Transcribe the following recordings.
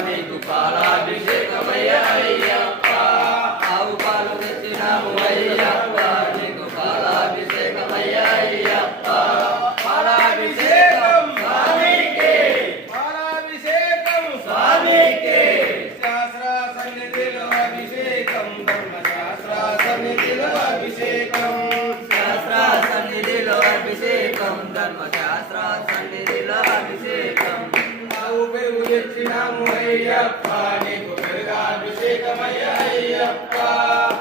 నీకు పాలాభిషేకమయ్య అయ్యప్ప ఆవు పాలు తెచ్చినాము అయ్యప్ప నీకు పాలాభిషేకమయ్య అయ్యప్ప పాలాభిషేకం స్వామికి పాలాభిషేకం స్వామికి శాస్త్ర సన్నిధిలో అభిషేకం ధర్మశాస్త్ర సన్నిధిలో అభిషేకం శాస్త్ర సన్నిధిలో అభిషేకం ధర్మశాస్త్ర సన్నిధిలో అభిషేకం ఆవు పెరుగు తెచ్చినాము అయ్యప్ప నీకు పెరుగాభిషేకమయ్య అయ్యప్ప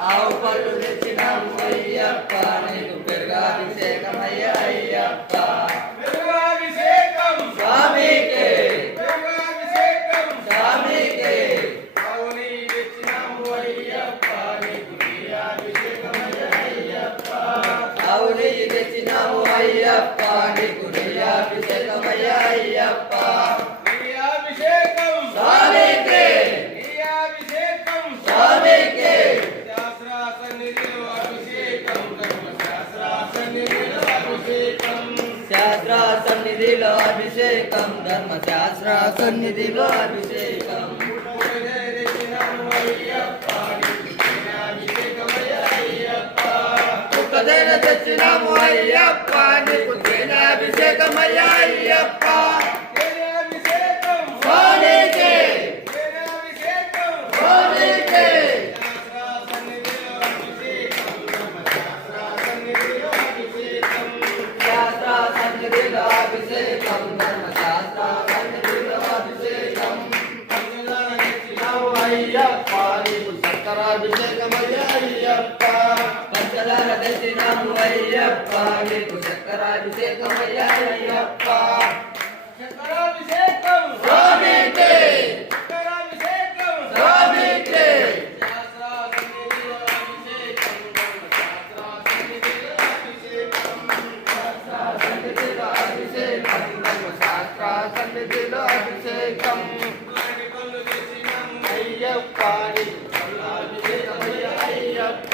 ఆవు పళ్ళు తెచ్చినాము అయ్యప్ప నీకు పెరుగాభిషేకమయ్య అయ్యప్ప పెరుగాభిషేకం స్వామికి పెరుగాభిషేకం స్వామికి ఆవు నెయ్యి తెచ్చినాము అయ్యప్ప నీకు నెయ్యాభిషేకమయ్య అయ్యప్ప ఆవు నెయ్యి తెచ్చినాము అయ్యప్ప నీకు నెయ్యాభిషేకమయ్య అయ్యప్ప స్వామికి నీయాభిషేకం స్వామికి శాస్త్ర సన్నిధిలో అభిషేకం ధర్మశాస్త్ర సన్నిధిలో అభిషేకం శాస్త్ర సన్నిధిలో అభిషేకం ధర్మశాస్త్ర సన్నిధిలో అభిషేకం తెచ్చినాము అయ్యప్ప నీకు తేనాభిషేకమయ్య అయ్యప్ప అభిషేకం ధర్మశాస్త్ర సన్నిధిలో అభిషేకం అయ్యప్ప నీకు చక్కరాభిషేకమయ్య అయ్యప్ప పంచదార తెచ్చినాము అయ్యప్ప నీకు చక్కరాభిషేకమయ్య అయ్యప్ప చక్కరాభిషేకం స్వామికి చక్కరాభిషేకం స్వామికి సన్నిధిలో అభిషేకం అయ్యప్ప అయ్యప్ప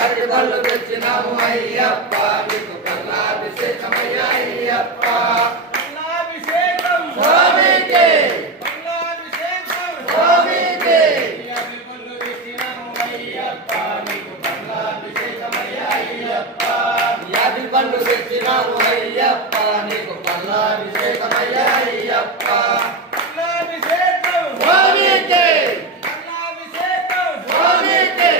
అరటి పళ్ళు తెచ్చినాము అయ్యప్ప నీకు పల్లాభిషేకమయ్య అయ్యప్ప పల్లాభిషేకం స్వామికి పల్లాభిషేకం స్వామికి పళ్ళు తెచ్చినాము అయ్యప్ప నీకు పల్లాభిషేకమయ్య అయ్యప్ప యాభై పళ్ళు తెచ్చినాము అయ్యప్ప నీకు పల్లాభిషేకమయ్య అయ్యప్ప పల్లాభిషేకం స్వామికి పల్లాభిషేకం స్వామికి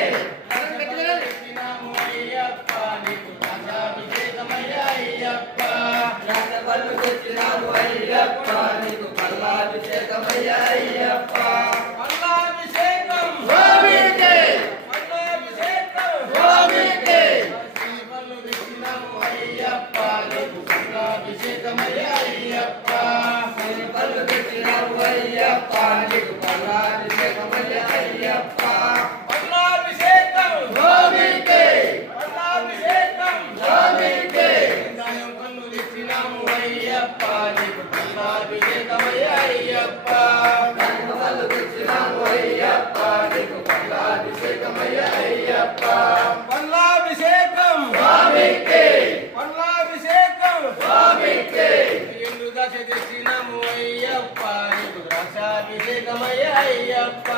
తెచ్చినాము అయ్యప్ప నీకు పల్లాభిషేకమయ్య అయ్యప్ప పళ్ళు తెచ్చినాము అయ్యప్ప నీకు పల్లాభిషేకమయ్య అయ్యప్ప పల్లాభిషేకం స్వామికి పల్లాభిషేకం స్వామికి పళ్ళు తెచ్చినాము అయ్యప్ప నీకు పల్లాభిషేకమయ్య అయ్యప్ప పళ్ళు తెచ్చినాము అయ్యప్ప నీకు పల్లాభిషేకమయ్య అయ్యప్ప పల్లాభిషేకం స్వామికి పల్లాభిషేకం స్వామికి పళ్ళు తెచ్చినాము అయ్యప్ప నీకు పల్లాభిషేకమయ్య అయ్యప్ప పళ్ళు తెచ్చినాము అయ్యప్ప నీకు పల్లాభిషేకమయ్య అయ్యప్ప పల్లాభిషేకం స్వామికి పల్లాభిషేకం స్వామికి ఎండు దశ తెచ్చినాము అయ్యప్ప నీకు ద్రాక్షాభిషేకమయ్య అయ్యప్ప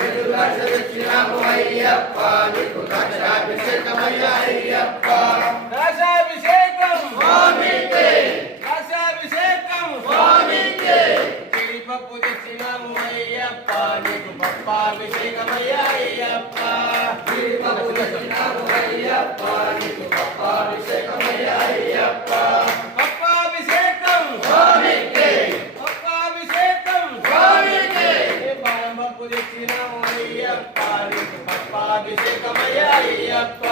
ఎండు దశ తెచ్చినాము అయ్యప్ప నీకు ద్రాక్షాభిషేకమయ్య అయ్యప్ప ద్రాక్షాభిషేకం స్వామికి ద్రాక్షాభిషేకం స్వామికి జీడిపప్పు తెచ్చినాము అయ్యప్ప నీకు పప్పాభిషేకమయ్య అయ్యప్ప జీడిపప్పు తెచ్చినాము అయ్యప్ప నీకు పప్పాభిషేకమయ్య అయ్యప్ప పప్పాభిషేకం స్వామికి పప్పాభిషేకం స్వామికి బాదంపప్పు తెచ్చినాము అయ్యప్ప నీకు పప్పాభిషేకమయ్య అయ్యప్ప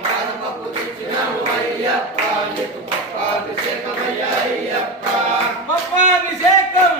బాదంపప్పు తెచ్చినాము అయ్యప్ప నీకు పప్పాభిషేకమయ్య అయ్యప్ప పప్పాభిషేకం